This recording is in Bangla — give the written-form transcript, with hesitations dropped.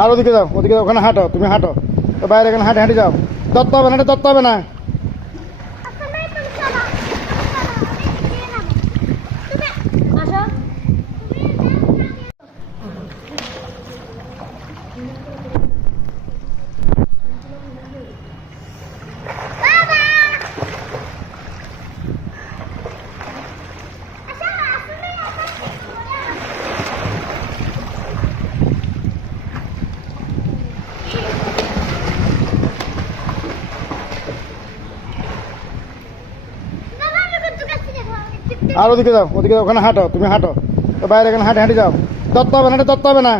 আর ওদিকে যাও, ওখানে হাঁটো, তুমি হাঁটো, তো বাইরে এখানে হাঁটে হাঁটে যাও। তত্ত্ব হবে না, এটা তত্ত্ব হবে না। আর ওদিকে যাও, ওখানে হাঁটো, তুমি হাঁটো, তো বাইরে এখানে হাঁটে হাঁটে যাও। তত্ত্ব হবে না, এটা তত্ত্ব হবে না।